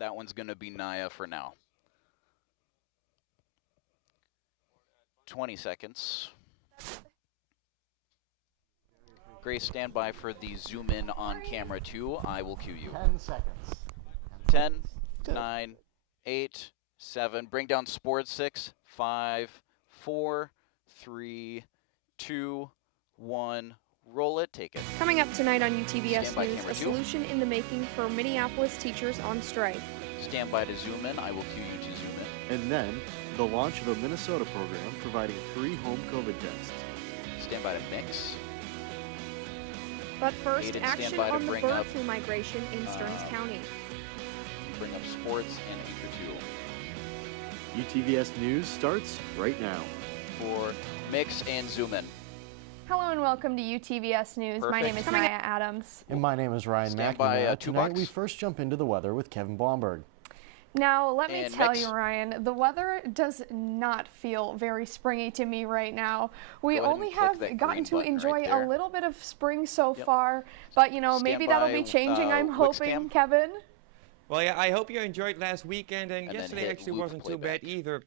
that one's going to be Naya for now. 20 seconds. Grace, stand by for the zoom in on camera 2. I will cue you. 10 seconds. 10, 9, 8, 7. Bring down Sport 6. 5, 4, 3, 2, 1. Roll it. Take it. Coming up tonight on UTVS Stand by, News, camera a 2. solution in the making for Minneapolis teachers on strike. Stand by to zoom in. I will cue you to zoom in. And then, the launch of a Minnesota program providing free home COVID tests. Stand by to mix. But first, Aiden, action stand by to on the bring bird up, flu migration in Stearns County. Bring up sports and Anchor 2. UTVS News starts right now. For mix and zoom in. Hello and welcome to UTVS News. My Perfect. name is Naya Adams. And my name is Ryan Stand by, McNamara. 2 Tonight bucks. we first jump into the weather with Kevin Blomberg. Now, let me And tell mix. you, Ryan, the weather does not feel very springy to me right now. We Go ahead only and click have that gotten green to button enjoy right there. a little bit of spring so Yep. far, but you know, Stand maybe that'll by, be changing, I'm hoping, Wixcam. Kevin. Well, yeah, I hope you enjoyed last weekend, and then yesterday hit actually loop wasn't too playback. bad either.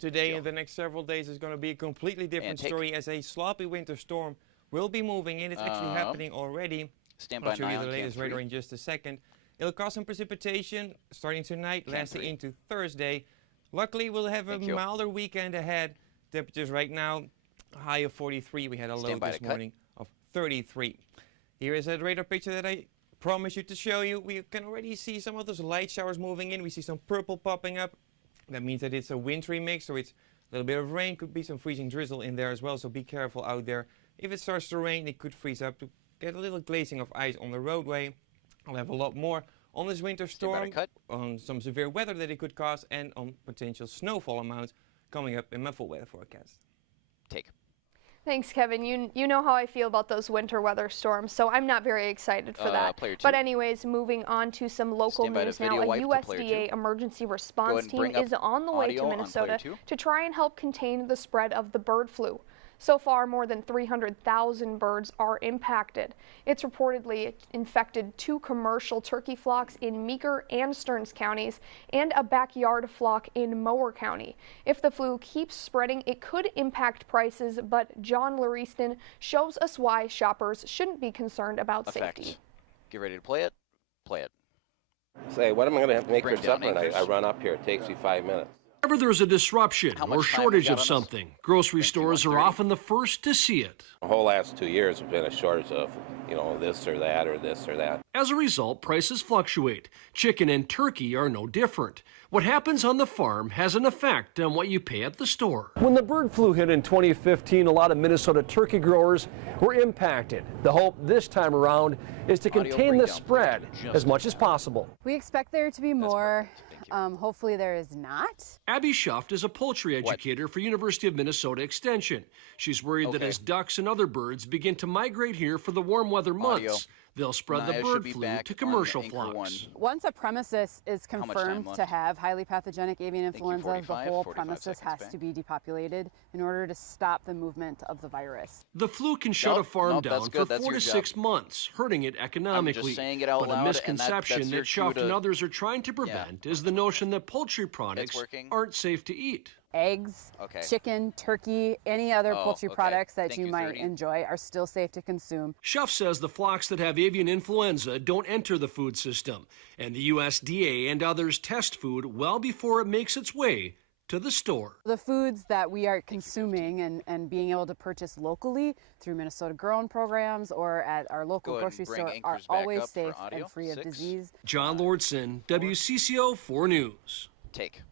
Today Deal. and the next several days is going to be a completely different take. story, as a sloppy winter storm will be moving in. It's actually happening already. Stand by I'll show Naya you on the cam latest 3. radar in just a second. It'll cause some precipitation starting tonight, Cam lasting 3. into Thursday. Luckily, we'll have a Thank you. milder weekend ahead. Temperatures right now, a high of 43. We had a low Stand by this to cut. morning of 33. Here is a radar picture that I promised you to show you. We can already see some of those light showers moving in. We see some purple popping up. That means that it's a wintry mix, so it's a little bit of rain, could be some freezing drizzle in there as well, so be careful out there. If it starts to rain, it could freeze up to get a little glazing of ice on the roadway. I'll have a lot more on this winter Stand by to storm, cut. on some severe weather that it could cause, and on potential snowfall amounts coming up in my full weather forecast. Take. Thanks, Kevin. You know how I feel about those winter weather storms, so I'm not very excited for that. player 2. But anyways, moving on to some local Stand by to news now. video A wipe to player USDA 2. emergency Go response ahead and team bring up is on the way audio to on player Minnesota 2. to try and help contain the spread of the bird flu. So far, more than 300,000 birds are impacted. It's reportedly infected 2 commercial turkey flocks in Meeker and Stearns counties and a backyard flock in Mower County. If the flu keeps spreading, it could impact prices, but John Lauriston shows us why shoppers shouldn't be concerned about Effect. safety. Get ready to play it. Play it. Say, what am I going to have to make Bring for down supper? And anchors. I run up here. It takes me 5 minutes. Whenever there's a disruption How or much time shortage we of got on this? something, grocery stores are 1:30. often the first to see it. The whole last 2 years have been a shortage of, this or that or this or that. As a result, prices fluctuate. Chicken and turkey are no different. What happens on the farm has an effect on what you pay at the store. When the bird flu hit in 2015, a lot of Minnesota turkey growers were impacted. The hope this time around is to Audio contain the breakdown, spread please. Just as much as possible. We expect there to be more. perfect. Thank you. Hopefully there is not. Abby Schuft is a poultry educator for University of Minnesota Extension. She's worried that Okay. as ducks and other birds begin to migrate here for the warm weather months, Audio. they'll spread Naya the should bird be flu back to on commercial Anchor flocks. 1. Once a premises is much time confirmed to left? have highly pathogenic avian Thank you, influenza, the 45, whole 45 premises seconds has back. to be depopulated in order to stop the movement of the virus. The flu can shut Nope, a farm nope, that's down good. for That's 4 your to job. 6 months, hurting it economically. saying it out but loud, a and misconception that's your that cue Schuft and to- others are trying to prevent is the notion that poultry products working. aren't safe to eat. Eggs, Okay. chicken, turkey, any other Oh, poultry okay. products that Thank you you, might 30. enjoy are still safe to consume. Schuft says the flocks that have avian influenza don't enter the food system, and the USDA and others test food well before it makes its way to the store. The foods that we are consuming and being able to purchase locally through Minnesota grown programs or at our Go local ahead and grocery bring store are anchors back always up for safe audio. and free of 6. disease. John Lordson, WCCO 4 News. Take.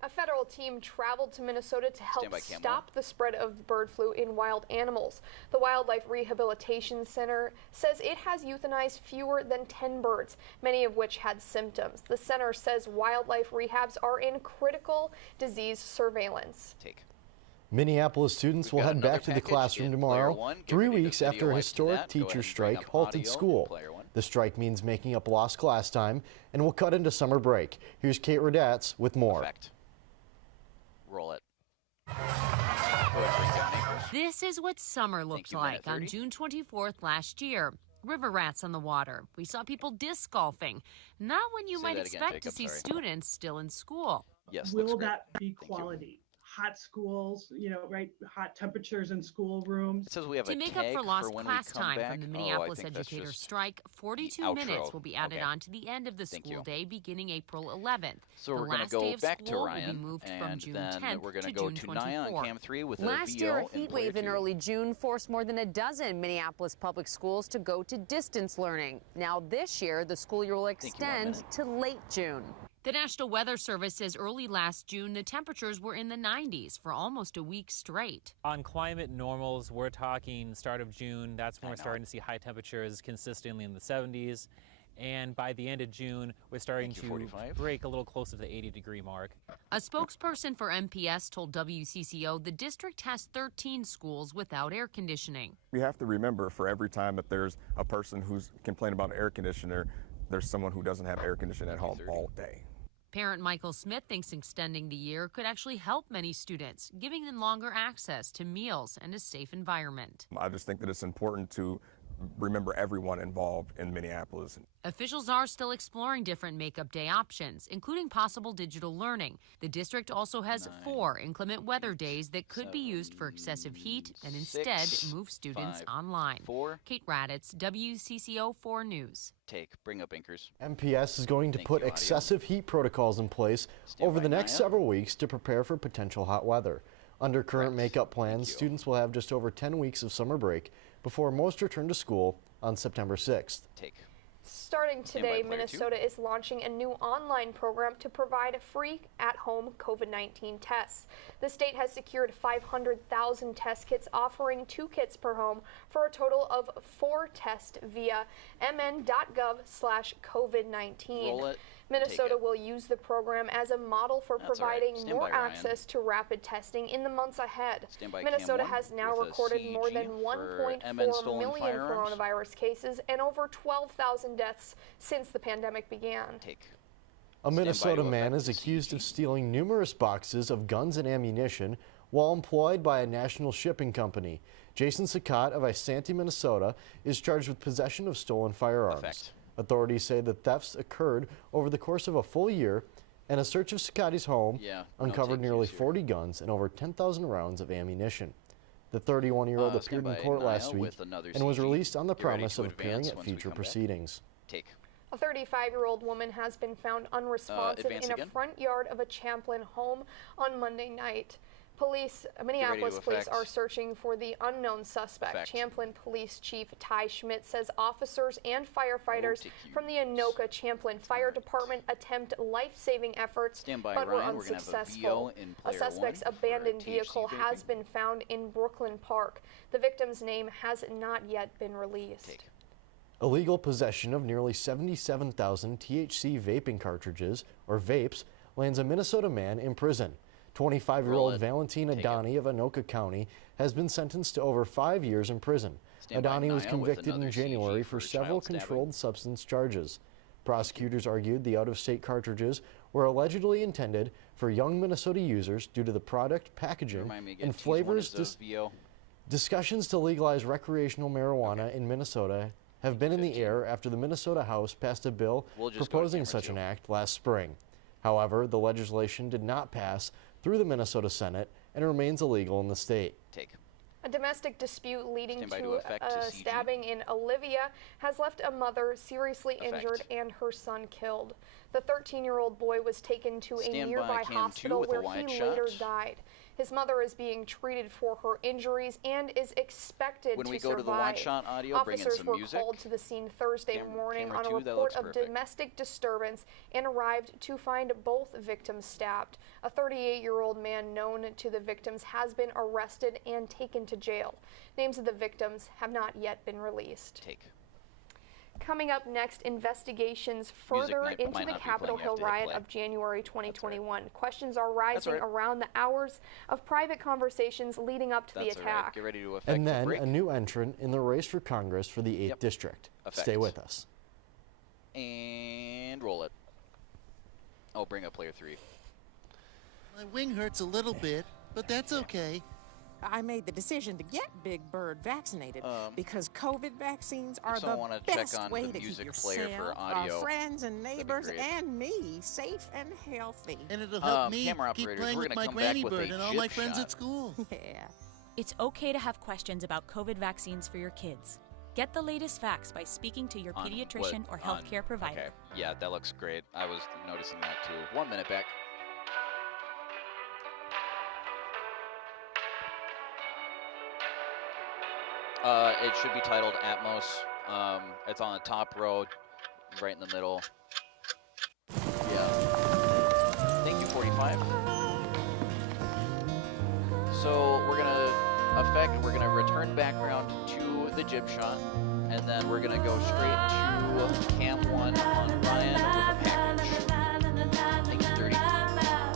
A federal team traveled to Minnesota to help Stand by, Cam stop the spread of bird flu in wild animals. The Wildlife Rehabilitation Center says it has euthanized fewer than 10 birds, many of which had symptoms. The center says wildlife rehabs are in critical disease surveillance. Take. Minneapolis students will got head another back to the package classroom in tomorrow, player 1. Get 3 ready to weeks video after a wipe to historic that. Go ahead teacher and bring strike up halted audio in school. player 1. The strike means making up lost class time and will cut into summer break. Here's Kate Radatz with more. Effect. Roll it. Go ahead, bring down anchors. This is what summer looked you, like minute on 30. June 24th last year. River rats on the water. We saw people disc golfing. Not when you might expect to see students still in school. Yes, will that be quality? Hot schools, right? Hot temperatures in schoolrooms. It says we have To a make up tag for lost when class we come time back. from the Oh, I Minneapolis think that's educator just strike, 42 the minutes outro. will be added Okay. on to the end of the Thank school you. day beginning April 11th. So the we're going to last day go of back to school will Ryan, be moved from and June then 10th we're going to to go June to 24th. Naya on Cam 3 with Last a VO year, a and heat player wave in 2. early June forced more than a dozen Minneapolis public schools to go to distance learning. Now this year, the school year will extend to late June. The National Weather Service says early last June, the temperatures were in the 90s for almost a week straight. On climate normals, we're talking start of June. That's when we're starting to see high temperatures consistently in the 70s. And by the end of June, we're starting to break a little closer to the 80-degree mark. A spokesperson for MPS told WCCO the district has 13 schools without air conditioning. We have to remember, for every time that there's a person who's complaining about an air conditioner, there's someone who doesn't have air conditioning at home all day. Parent Michael Smith thinks extending the year could actually help many students, giving them longer access to meals and a safe environment. I just think that it's important to remember everyone involved in Minneapolis. Officials are still exploring different makeup day options, including possible digital learning. The district also has 4 inclement weather days that could be used for excessive heat and instead move students online. 4. Kate Raditz, WCCO 4 News. Bring up anchors. MPS is going to put excessive heat protocols in place over the next several weeks to prepare for potential hot weather. Under current makeup plans, students will have just over 10 weeks of summer break before most return to school on September 6th. Starting today, Minnesota is launching a new online program to provide free at-home COVID-19 tests. The state has secured 500,000 test kits, offering 2 kits per home for a total of 4 tests via mn.gov/COVID-19. Minnesota will use the program as a model for providing more access to rapid testing in the months ahead. Minnesota has now recorded more than 1.4 million coronavirus cases and over 12,000 deaths since the pandemic began. A Minnesota man is accused of stealing numerous boxes of guns and ammunition while employed by a national shipping company. Jason Sakat of Isanti, Minnesota, is charged with possession of stolen firearms. Authorities say the thefts occurred over the course of a full year, and a search of Sakati's home uncovered nearly 40 guns and over 10,000 rounds of ammunition. The 31-year-old appeared in court last week and was released on the promise of appearing at future proceedings. A 35-year-old woman has been found unresponsive in a front yard of a Champlin home on Monday night. Minneapolis police are searching for the unknown suspect. Champlin Police Chief Ty Schmidt says officers and firefighters from the Anoka Champlin Fire Department attempt life-saving efforts but were unsuccessful. A suspect's abandoned vehicle has been found in Brooklyn Park. The victim's name has not yet been released. Illegal possession of nearly 77,000 THC vaping cartridges, or vapes, lands a Minnesota man in prison. 25-year-old Valentina Adani of Anoka County has been sentenced to over 5 years in prison. Adani was convicted in January for several controlled substance charges. Prosecutors argued the out-of-state cartridges were allegedly intended for young Minnesota users due to the product packaging and flavors. Discussions to legalize recreational marijuana in Minnesota have been in the air after the Minnesota House passed a bill proposing such an act last spring. However, the legislation did not pass through the Minnesota Senate and remains illegal in the state. A domestic dispute leading to a stabbing in Olivia has left a mother seriously injured and her son killed. The 13-year-old boy was taken to a nearby hospital where he later died. His mother is being treated for her injuries and is expected to survive. When we go to the one-shot audio, bring in some music. Officers were called to the scene Thursday morning on a report of domestic disturbance and arrived to find both victims stabbed. A 38-year-old man known to the victims has been arrested and taken to jail. Names of the victims have not yet been released. Coming up next, investigations further into the Capitol Hill riot of January 2021. Questions are rising around the hours of private conversations leading up to the attack. Get ready to and then a new entrant in the race for Congress for the 8th District. Stay with us. And roll it. Oh, bring up player 3. My wing hurts a little bit, but that's okay. I made the decision to get Big Bird vaccinated because COVID vaccines are the wanna best check on way the to music keep player yourself, for audio, our friends and that'd be neighbors, great. and me safe and healthy. And it'll help me camera keep operators, playing we're with gonna my come back granny with bird a and all my jib friends shot. at school. Yeah. It's okay to have questions about COVID vaccines for your kids. Get the latest facts by speaking to your On pediatrician what? or healthcare provider. Okay. Yeah, that looks great. I was noticing that too. 1 minute back. It should be titled Atmos. It's on the top row, right in the middle. Yeah. Thank you, 45. So we're gonna return background to the jib shot, and then we're gonna go straight to cam 1 on Ryan with a package. Thank you, 30. 30 back.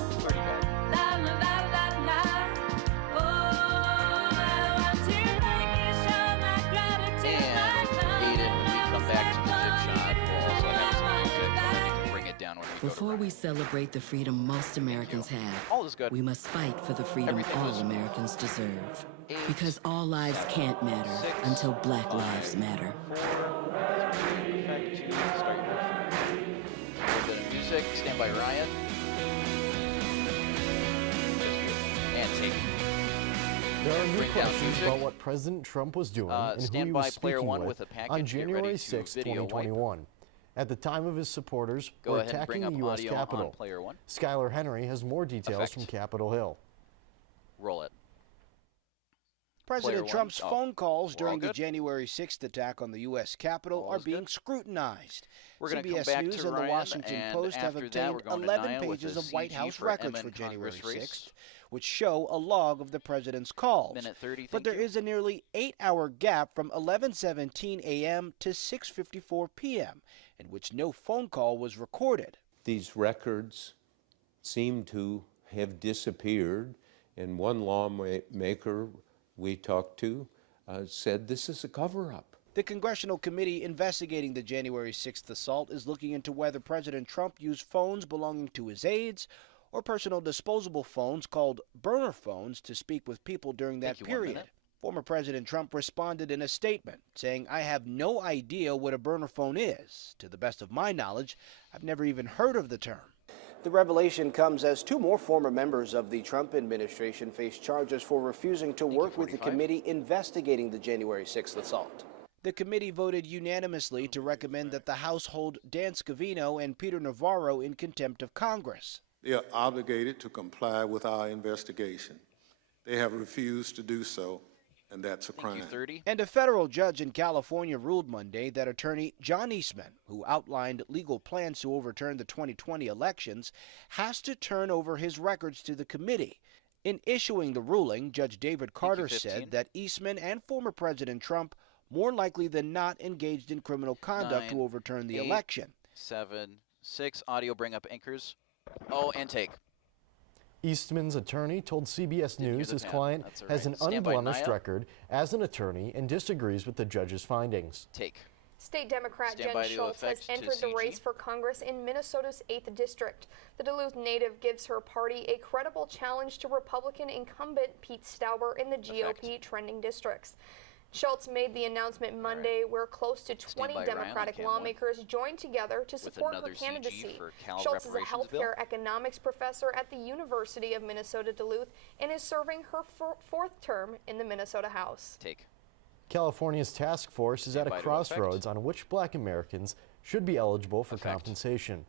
Before we celebrate the freedom most Americans have, all is good. We must fight for the freedom all Americans deserve. Because all lives can't matter until Black lives matter. Music, stand by Ryan. And take. There are new questions about what President Trump was doing and who he was speaking with on January 6, 2021. At the time of his supporters were attacking the U.S. Capitol. Skylar Henry has more details from Capitol Hill. Roll it. President Trump's phone calls during the January 6th attack on the U.S. Capitol are being scrutinized. CBS News and the Washington Post have obtained 11 pages of White House records for January 6th, which show a log of the president's calls. But there is a nearly 8-hour gap from 11:17 a.m. to 6:54 p.m., in which no phone call was recorded. These records seem to have disappeared, and one lawmaker we talked to said this is a cover-up. The congressional committee investigating the January 6th assault is looking into whether President Trump used phones belonging to his aides or personal disposable phones called burner phones to speak with people during that period. Former President Trump responded in a statement saying, "I have no idea what a burner phone is. To the best of my knowledge, I've never even heard of the term." The revelation comes as 2 more former members of the Trump administration face charges for refusing to work with the committee investigating the January 6th assault. The committee voted unanimously to recommend that the House hold Dan Scavino and Peter Navarro in contempt of Congress. They are obligated to comply with our investigation. They have refused to do so, and that's a crime. And a federal judge in California ruled Monday that attorney John Eastman, who outlined legal plans to overturn the 2020 elections, has to turn over his records to the committee. In issuing the ruling, Judge David Carter said that Eastman and former President Trump more likely than not engaged in criminal conduct to overturn the election. 7, 6, audio bring up anchors. Oh, and take. Eastman's attorney told CBS News his client has an unblemished record as an attorney and disagrees with the judge's findings. Take. State Democrat Jen Schultz has entered the race for Congress in Minnesota's 8th District. The Duluth native gives her party a credible challenge to Republican incumbent Pete Stauber in the GOP trending districts. Schultz made the announcement Monday where close to 20 Democratic lawmakers joined together to support her candidacy. Schultz is a healthcare economics professor at the University of Minnesota Duluth and is serving her 4th term in the Minnesota House. Take. California's task force is at a crossroads on which Black Americans should be eligible for compensation.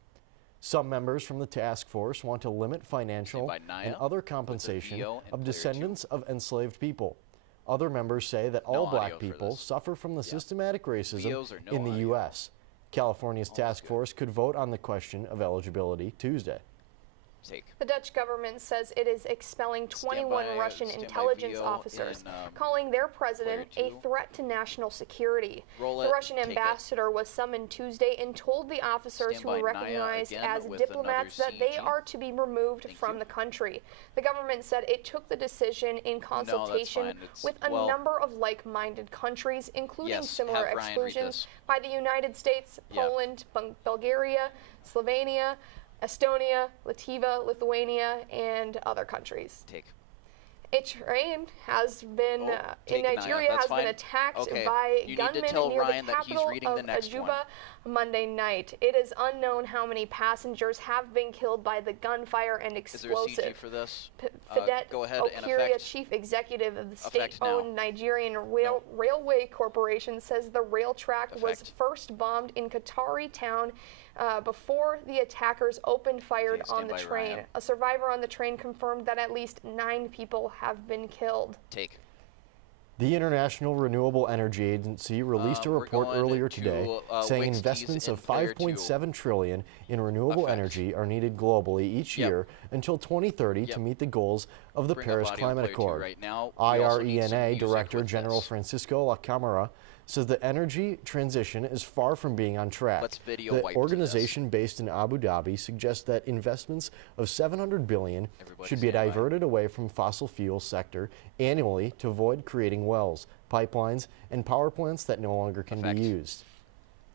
Some members from the task force want to limit financial and other compensation of descendants of enslaved people. Other members say that all Black people suffer from the systematic racism in the U.S. California's task force could vote on the question of eligibility Tuesday. The Dutch government says it is expelling 21 Russian intelligence officers, calling their president a threat to national security. The Russian ambassador was summoned Tuesday and told the officers who were recognized as diplomats that they are to be removed from the country. The government said it took the decision in consultation with a number of like-minded countries, including similar exclusions by the United States, Poland, Bulgaria, Slovenia, Estonia, Latvia, Lithuania, and other countries. A train has been in Nigeria been attacked by gunmen near the capital of Ajuba Monday night. It is unknown how many passengers have been killed by the gunfire and explosive. Is there a CG for this? Fidet Go ahead and Okiria, effect. chief executive of the state-owned Nigerian Railway Corporation, says the rail track was first bombed in Qatari town before the attackers opened fire on the train. Ryan. A survivor on the train confirmed that at least 9 people have been killed. Take. The International Renewable Energy Agency released a report earlier today saying investments of $5.7 trillion in renewable energy are needed globally each year until 2030 to meet the goals of the Paris Climate Accord. IRENA Director General Francisco La Camara says the energy transition is far from being on track. The organization based in Abu Dhabi suggests that investments of $700 billion should be diverted away from fossil fuel sector annually to avoid creating wells, pipelines, and power plants that no longer can be used.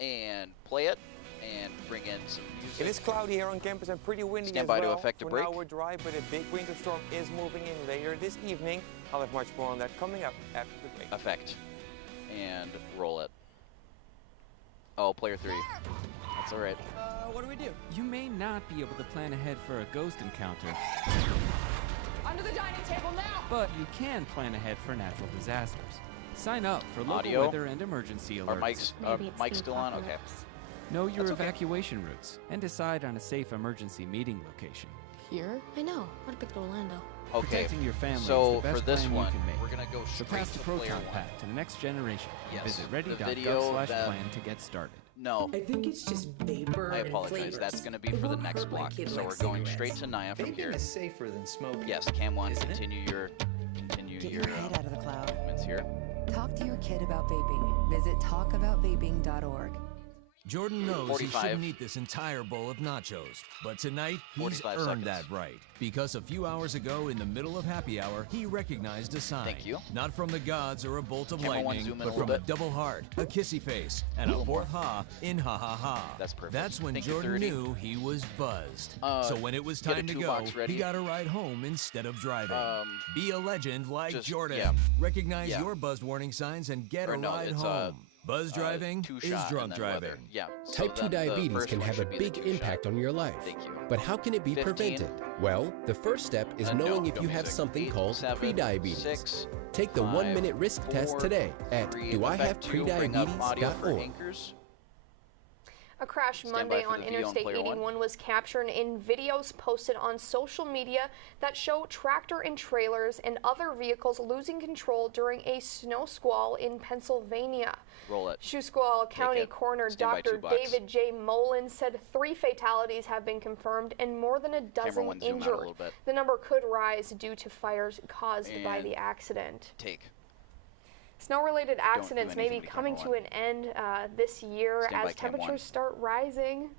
And play it and bring in some music. It is cloudy here on campus and pretty windy Stand by as well. to effect a break. For now we're dry, but a big winter storm is moving in later this evening. I'll have much more on that coming up after the break. Effect. And roll it. Oh, player 3. That's all right. What do we do? You may not be able to plan ahead for a ghost encounter. Under the dining table now! But you can plan ahead for natural disasters. Sign up for local Audio? weather and emergency alerts. Are Mike's still on? Okay. Know your evacuation routes and decide on a safe emergency meeting location. Here? I know. I want to pick Orlando. Okay, Protecting your family so is the best for this plan one, you can make. we're gonna go straight Surpass the to player Proton 1. Pack to the next generation. Yes, Visit the ready.gov/plan to get started. No. I think it's just vapor I and apologize. flavors. That's going to be for the next block. So we're going straight to Naya from here. Vaping is safer than smoking. Yes, Cam 1, continue your Get your head out of the cloud. movements here. Talk to your kid about vaping. Visit talkaboutvaping.org. Jordan knows 45. he shouldn't eat this entire bowl of nachos, but tonight he's 45 earned seconds. that right. Because a few hours ago, in the middle of happy hour, he recognized a sign. Thank you. Not from the gods or a bolt of Camera 1, lightning, zoom in but a from little a double heart, a kissy face, and a fourth ha in ha ha ha. That's perfect. That's when Thank you, Jordan 30. knew he was buzzed. So when it was get a time to go, toolbox ready. he got a ride home instead of driving. Be a legend like just- Jordan. yeah. Recognize Yeah. your buzzed warning signs and get Or a no, ride it's, home. Buzz driving is two-shot drunk and then weather. driving. Yeah. Type 2 diabetes can have a big impact on your life. But how can it be 15. prevented? Well, the first step is knowing if you have something called prediabetes. Take the 1-minute risk test today at doihaveprediabetes.org. A crash Stand by Monday for on the V on Interstate player 1. 81 was captured in videos posted on social media that show tractor and trailers and other vehicles losing control during a snow squall in Pennsylvania. Roll it. Chusqual County it. Coroner Stand by, Dr. 2 bucks. David J. Mullen said 3 fatalities have been confirmed and more than a dozen 1, zoom out a injured. little bit. The number could rise due to fires caused by And the accident. Take. Snow-related accidents may be anything to coming camera to an end this year Stand by, as Cam 1. temperatures start rising.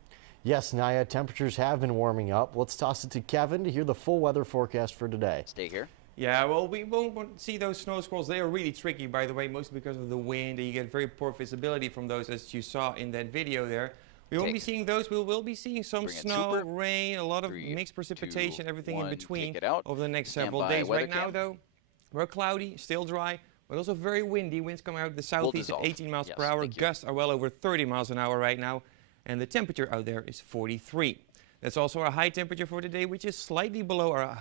Yes, Naya, temperatures have been warming up. Let's toss it to Kevin to hear the full weather forecast for today. Stay here. Yeah, well, we won't see those snow squalls. They are really tricky, by the way, mostly because of the wind. And you get very poor visibility from those, as you saw in that video there. We won't be seeing those. We will be seeing some Bring it snow, super. rain, a lot of 3, mixed precipitation, 2, everything 1, in between take it out. over the next Stand several by, days. weather Right now, cam. though, we're cloudy, still dry, but also very windy. Winds coming out of the southeast at dissolve. 18 miles Yes, per hour. thank you. Gusts are well over 30 miles an hour right now. And the temperature out there is 43. That's also our high temperature for today, which is slightly below our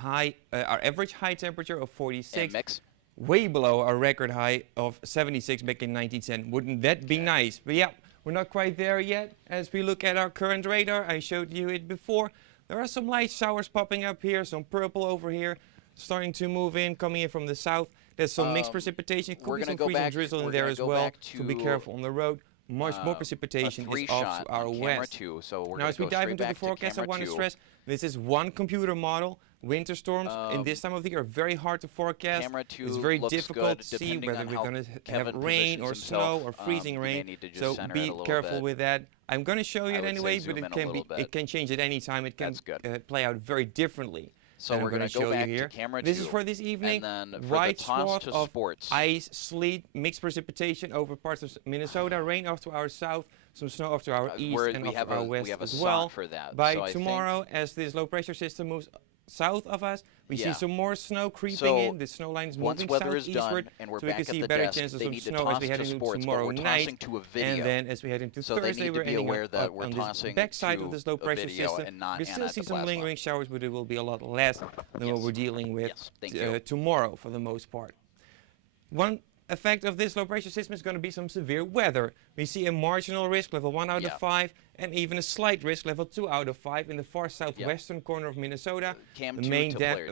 average high temperature of 46. And mix. Way below our record high of 76 back in 1910. Wouldn't that be nice? But yeah, we're not quite there yet. As we look at our current radar, I showed you it before. There are some light showers popping up here, some purple over here, starting to move in, coming in from the south. There's some mixed precipitation. Could we're be gonna some go freezing back- drizzle in we're there gonna as go well, back so be to, careful on the road. Much more precipitation is off to our on camera west. 2, so we're Now, gonna as we go dive straight into the back to forecast, I camera want to 2. stress this is one computer model. Winter storms in this time of the year are very hard to forecast. Camera 2 It's very looks difficult good, to see depending whether on we're how going to have Kevin rain or positions snow himself. or freezing You may rain. need to just So center it be a little careful bit. with that. I'm going to show you I it would anyway, say but zoom it in a little bit. it can change at any time. It can That's good. play out very differently. So And we're I'm going to show go back you here. to camera 2. This is for this evening. And then for Wide the toss swath to of sports. ice, sleet, mixed precipitation over parts of Minnesota, rain off to our south, some snow off to our east and we off have to our a- west we have a as SOT well. for that. By So I tomorrow, as this low pressure system moves south of us. We see some more snow creeping in. The snow line is moving southeastward, and we're so we back can see at the better desk, chances they of need to snow as toss we head to into sports, but tomorrow we're night. tossing to a video. And then as we head into So Thursday, they need we're to be ending aware up that we're on tossing this backside to of this low a pressure video system. and not We still at see the some plasma. lingering showers, but it will be a lot less than what we're dealing with Thank you. tomorrow for the most part. One effect of this low pressure system is going to be some severe weather. We see a marginal risk, level 1 out of 5, and even a slight risk, level 2 out of 5 in the far southwestern corner of Minnesota. The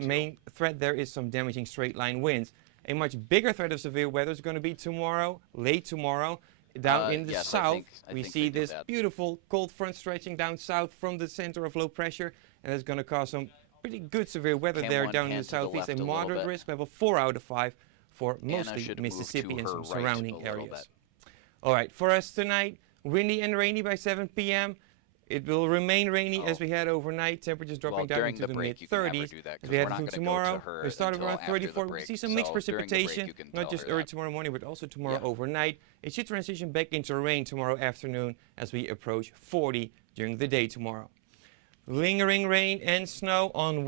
main threat there is some damaging straight line winds. A much bigger threat of severe weather is going to be tomorrow, late tomorrow, down in the south. We see this beautiful cold front stretching down south from the center of low pressure, and it's going to cause some pretty good severe weather there down in the southeast. A moderate risk, level 4 out of 5. For mostly Mississippi and some surrounding areas. All right, for us tonight, windy and rainy by 7 p.m. It will remain rainy as we head overnight. Temperatures dropping down into the mid-30s. As we head into tomorrow, we start around 34. We see some mixed precipitation, not just early tomorrow morning, but also tomorrow overnight. It should transition back into rain tomorrow afternoon as we approach 40 during the day tomorrow. Lingering rain and snow on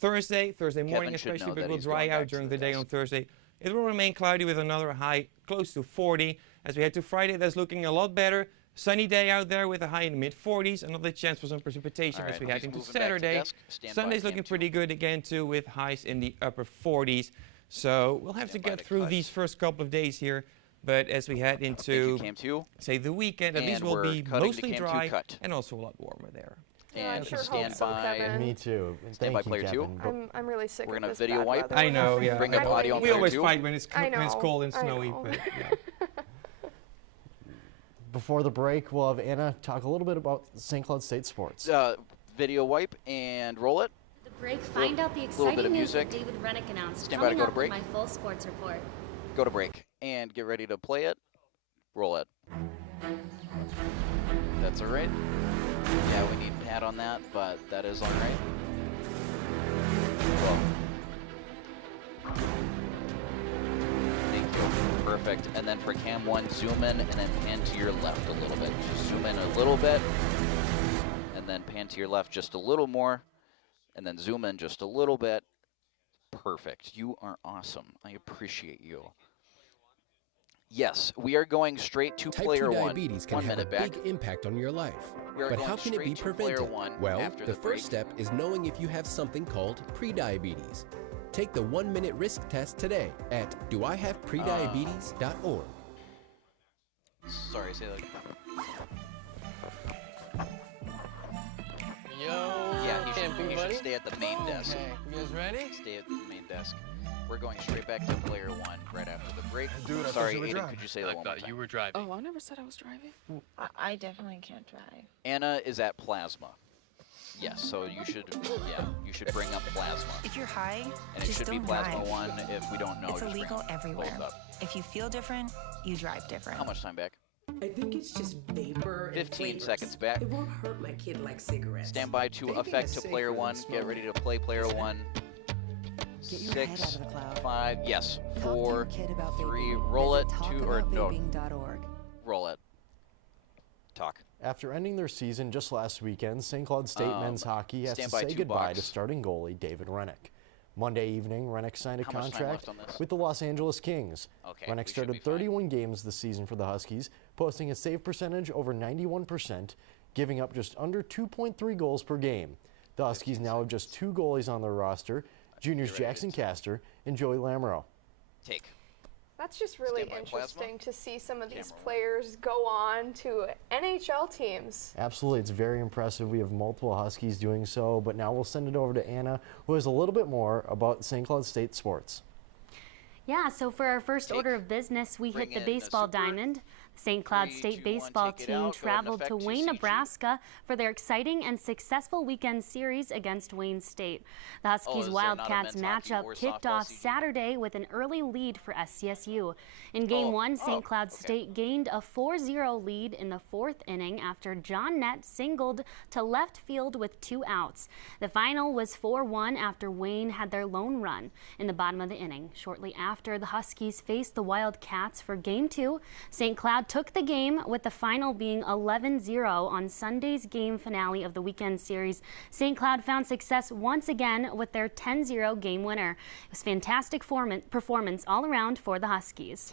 Thursday morning especially, but it will dry out during the day on Thursday. It will remain cloudy with another high close to 40. As we head to Friday, that's looking a lot better. Sunny day out there with a high in the mid-40s. Another chance for some precipitation as we head into Saturday. Sunday's looking pretty good again too, with highs in the upper 40s. So we'll have to get through these first couple of days here. But as we head into, say, the weekend, at least we'll be mostly dry and also a lot warmer there. And sure stand hope so, by. Kevin. Me too. Stand by player 2. I'm really sick We're of gonna this video bad wipe. weather. I know, yeah. Bring up audio on we player always 2. fight when it's cold and snowy. But, yeah. Before the break, we'll have Anna talk a little bit about St. Cloud State sports. Video wipe and roll it. The break, find out the exciting news that David Rennick announced. Stand by to coming go to up break. with my full sports report. Go to break and get ready to play it. Roll it. That's all right. Yeah, we need Pat on that, but that is all right. Whoa. Thank you. Perfect. And then for cam 1, zoom in and then pan to your left a little bit. Just zoom in a little bit, and then pan to your left just a little more, and then zoom in just a little bit. Perfect. You are awesome. I appreciate you. Yes, we are going straight to player 1. Type 2 diabetes can have a big impact on your life. But how can it be prevented? Well, the first step is knowing if you have something called prediabetes. Take the 1-minute risk test today at doihaveprediabetes.org. Sorry, say that again. Yo, yeah, he should stay at the main desk. You guys ready? Stay at the main desk. We're going straight back to player 1 right after the break. Dude, I sorry, thought you were Aiden, driving. could you say that one more time? You were driving. Oh, I never said I was driving. I definitely can't drive. Anna is at plasma. Yes, so you should, you should bring up plasma. If you're high, and it just should be don't plasma drive. 1 if we don't know. It's just illegal bring everywhere. both up. If you feel different, you drive different. How much time back? I think it's just vapor 15 and seconds back. It won't hurt my kid like cigarettes. Stand by to Vaping effect is to safer player than 1. Get ready to play player 1. Get your head 6, out of the cloud. 5, yes, Talk to 4, your kid about 3, vaping. roll it, Visit 2, or no, talkaboutVaping.org. roll it. Talk. After ending their season just last weekend, St. Cloud State men's hockey has to stand by say 2 goodbye bucks. to starting goalie David Rennick. Monday evening, Rennick signed a How much time contract left on this? with the Los Angeles Kings. Okay, Rennick we should started be fine. 31 games this season for the Huskies, posting a save percentage over 91%, giving up just under 2.3 goals per game. The Huskies now have just 2 goalies on their roster, juniors Jackson Castor and Joey Lamoureux. Take. That's just really Stand by interesting to see some of these players go on to NHL teams. Absolutely, it's very impressive. We have multiple Huskies doing so, but now we'll send it over to Anna, who has a little bit more about St. Cloud State sports. Yeah, so for our first order of business, we hit the baseball diamond. The St. Cloud State baseball team traveled to Wayne, Nebraska for their exciting and successful weekend series against Wayne State. The Huskies Wildcats matchup kicked off Saturday with an early lead for SCSU. In Game 1, St. Cloud State gained a 4-0 lead in the 4th inning after John Nett singled to left field with 2 outs. The final was 4-1 after Wayne had their lone run in the bottom of the inning. Shortly after, the Huskies faced the Wildcats for Game 2. St. Cloud Cloud took the game with the final being 11-0 on Sunday's game finale of the weekend series. St. Cloud found success once again with their 10-0 game winner. It was fantastic performance all around for the Huskies.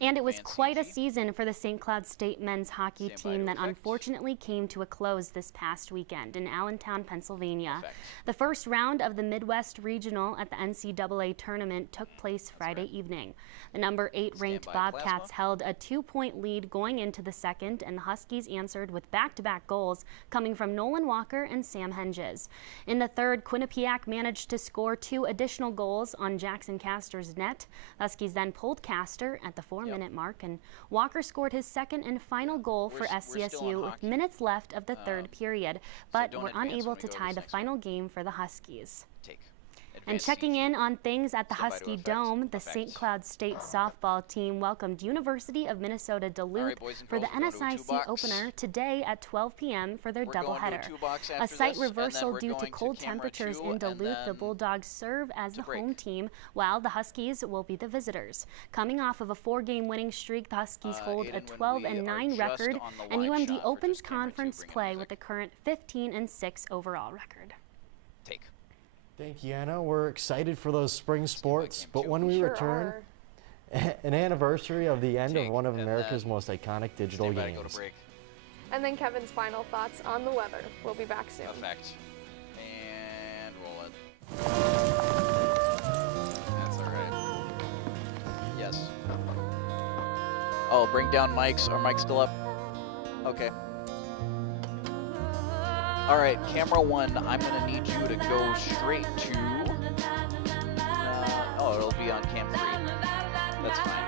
And it was quite a season for the St. Cloud State men's hockey team that unfortunately came to a close this past weekend in Allentown, Pennsylvania. The first round of the Midwest Regional at the NCAA tournament took place Friday evening. The number 8 ranked Bobcats held a 2-point lead going into the second, and the Huskies answered with back-to-back goals coming from Nolan Walker and Sam Henges. In the third, Quinnipiac managed to score 2 additional goals on Jackson Castor's net. The Huskies then pulled Castor at the 4-minute mark, and Walker scored his second and final goal for SCSU with minutes left of the third period, but were unable to tie the final game for the Huskies. And checking in on things at the Husky Dome, the St. Cloud State softball team welcomed University of Minnesota Duluth for the NSIC opener today at 12 p.m. for their doubleheader. A slight reversal due to cold temperatures in Duluth, the Bulldogs serve as the home team, while the Huskies will be the visitors. Coming off of a 4-game winning streak, the Huskies hold a 12-9 record, and UMD opens conference play with a current 15-6 overall record. Thank you, Anna. We're excited for those spring sports, but when we return, an anniversary of the end of one of America's most iconic digital games. And then Kevin's final thoughts on the weather. We'll be back soon. Effect. And roll it. That's all right. Yes. Oh, bring down mics. Are mics still up? Okay. All right, camera 1, I'm going to need you to go straight to, it'll be on cam 3. That's fine.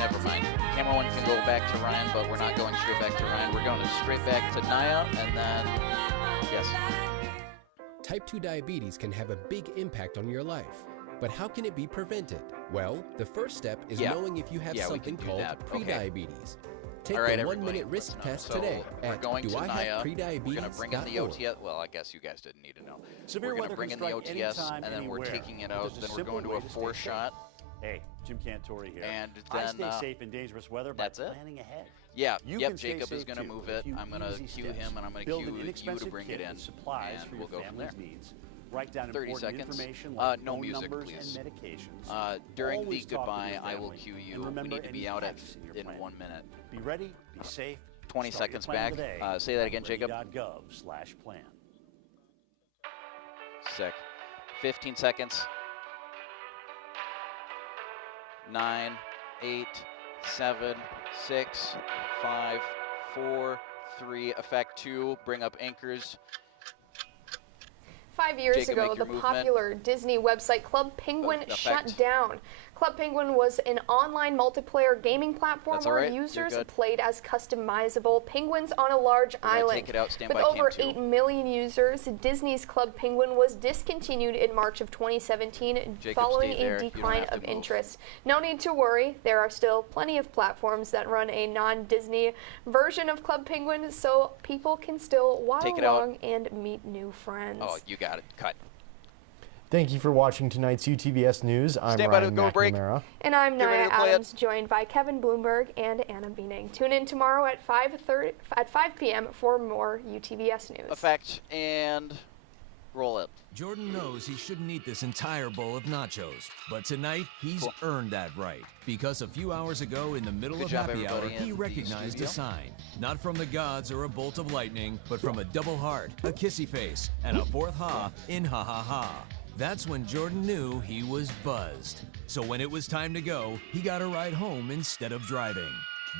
Never mind. Camera 1 can go back to Ryan, but we're not going straight back to Ryan. We're going straight back to Naya, and then, yes. Type 2 diabetes can have a big impact on your life. But how can it be prevented? Well, the first step is knowing if you have something called prediabetes. Take the 1-minute risk test today at doihaveprediabetes.org. We're going to bring in the OTS. Well, I guess you guys didn't need to know. We're going to bring in the OTS, and then we're taking it out. Then we're going to a 4-shot. Hey, Jim Cantori here. And I then stay safe in dangerous weather by planning ahead. Yeah, Jacob is going to move it. I'm going to cue him, and I'm going to cue you to bring it in, and we'll go from there. Write down 30 seconds. No music, please. During the goodbye, I will cue you. We need to be out in 1 minute. Be ready, be safe. 20 seconds back. Say that again, Jacob. .gov/plan. Sick. 15 seconds. 9, 8, 7, 6, 5, 4, 3. Effect 2. Bring up anchors. 5 years ago, the popular Disney website Club Penguin shut down. Club Penguin was an online multiplayer gaming platform where users played as customizable penguins on a large island. With over 8 million users, Disney's Club Penguin was discontinued in March of 2017 following a decline of interest. No need to worry, there are still plenty of platforms that run a non-Disney version of Club Penguin, so people can still waddle along and meet new friends. Oh, you got it. Cut. Thank you for watching tonight's UTVS News. I'm Ryan McNamara. And I'm Naya Adams, joined by Kevin Bloomberg and Anna Beening. Tune in tomorrow at 5 p.m. for more UTVS News. Effect and roll it. Jordan knows he shouldn't eat this entire bowl of nachos, but tonight he's earned that right. Because a few hours ago in the middle of happy hour, he recognized a sign. Not from the gods or a bolt of lightning, but from a double heart, a kissy face, and a fourth ha in ha ha ha. That's when Jordan knew he was buzzed. So when it was time to go, he got a ride home instead of driving.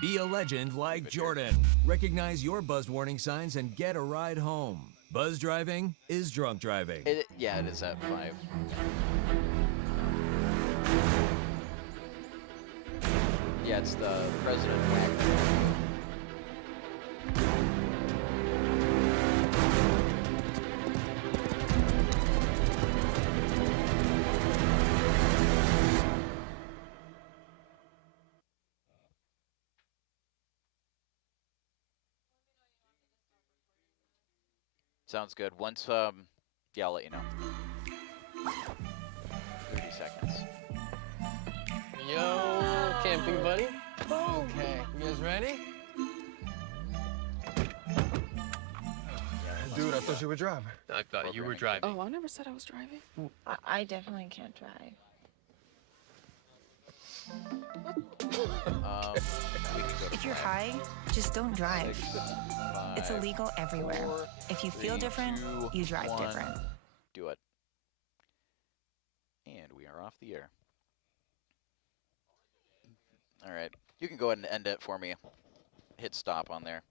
Be a legend like Jordan. Recognize your buzzed warning signs and get a ride home. Buzz driving is drunk driving. It is at 5. Yeah, it's the President Wagner. Sounds good. Once, yeah, I'll let you know. 30 seconds. Yo, camping, buddy. Boom. Okay, you guys ready? Dude, I thought you were driving. I thought you were driving. Oh, I never said I was driving. I definitely can't drive. If you're high, just don't drive. It's illegal everywhere. If you feel different, you drive different. Do it. And we are off the air. All right. You can go ahead and end it for me. Hit stop on there.